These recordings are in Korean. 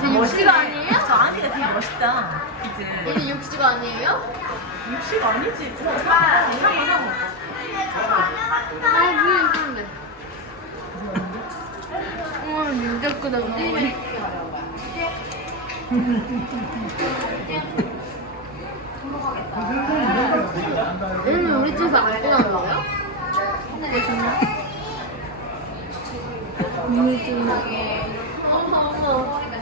제 육지가 아니에요? 저 아니가 되게 멋있다. 그치? 이게 육지가 아니에요? 육식 아니지. 상어, 상어, 상어. 아, 왜 이상한데? 우와, 진짜 크다, 우리. 얘는 우리 집에서 안 꺼나는 거예요? 네, 정말. 우리 집에. 어머, 어머.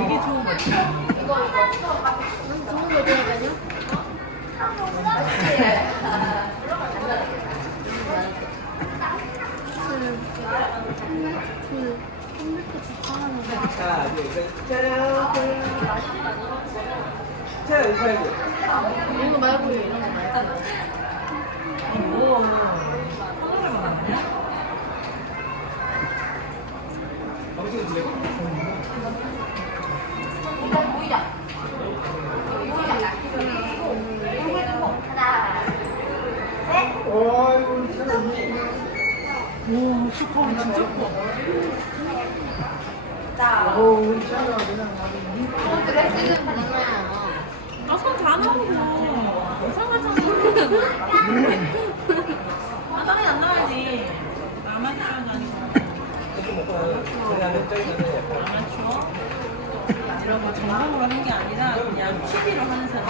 이게 좋은. 좋은 거 둘, 셋. 짜잔. 자, 이거 해줘. 이거 말고 이런 거 말고. 오, 상어를 말하네. 방송 지내고? 어이구, 오, 슈퍼 진짜 커. 오, 우리 차가 그냥 드레스는 많아요. 아, 손다 나오고. 이상하잖아. 아, 땀이 안 나야지. 아마추어? 이런 거 전공으로 하는 게 아니라 그냥 취미로 하는 사람.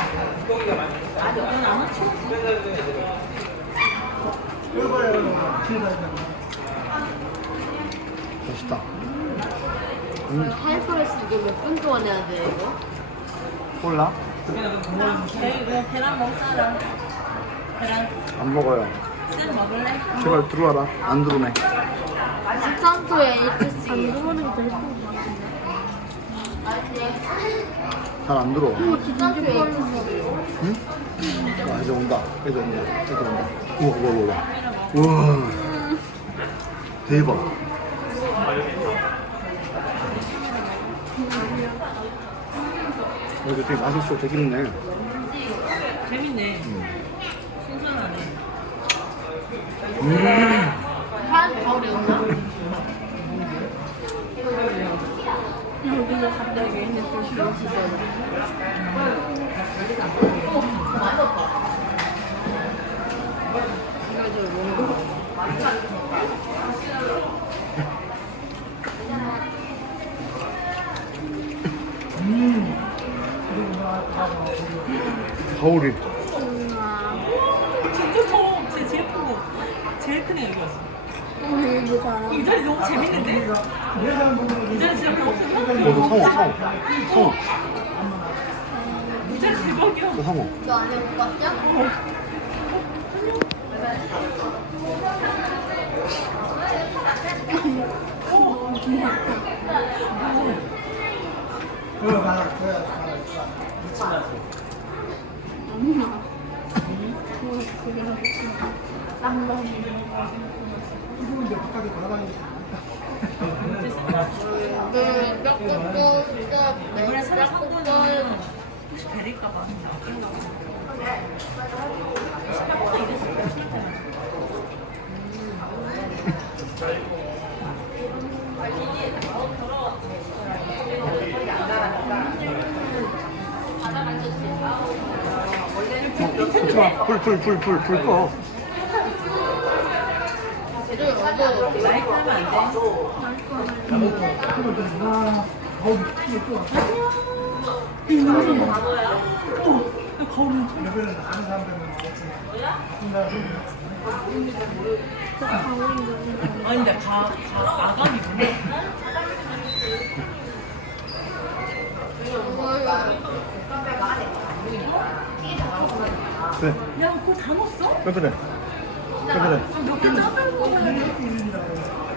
아니, 넌 아마추어지. 맛있다. 하이퍼레스 이거 몇분 동안 해야 돼요, 이거? 콜라? 계- 이거 계란 먹사라. 계란 안 먹어요. 쌤 먹을래? 제발 들어와라. 안 들어오네. 13초에 1초씩. 안 들어오는 게 제일 좋은 것잘안 들어와. 같은데. 13초에 1초씩. 응? 아, 이제 온다. 이제 온다. 이제 온다. 우와, 우와, 우와. 우와. 대박. 여기 되게 맛있어. 되게 있네. 재밌네. 신선하네. 음. 한 겨울이었나? 여기서 갑자기 있는 도시 가오리. 진짜 처음 제 제일 크고 제일 큰애 여기 왔어. 이거 잘하 이 자리 너무 재밌는데? 이 자리 진짜 너무 어, 재밌는데? 너 상어, 상어. 상어. 이 자리 대박이야. 너 상어. 너 안에 못 봤죠? 네, 새로 산뼈 거는 혹시 베릴까봐. 시켜보다 이랬을 때싫 대. 웃지 마. 불, 불, 불, 불, 불 꺼. 아니 근데 가, 가 아감이구나. 그래. 야, 그거 다 넣었어? 그래, 그래. 그래, 그래. 몇 그래. 짜는 거야?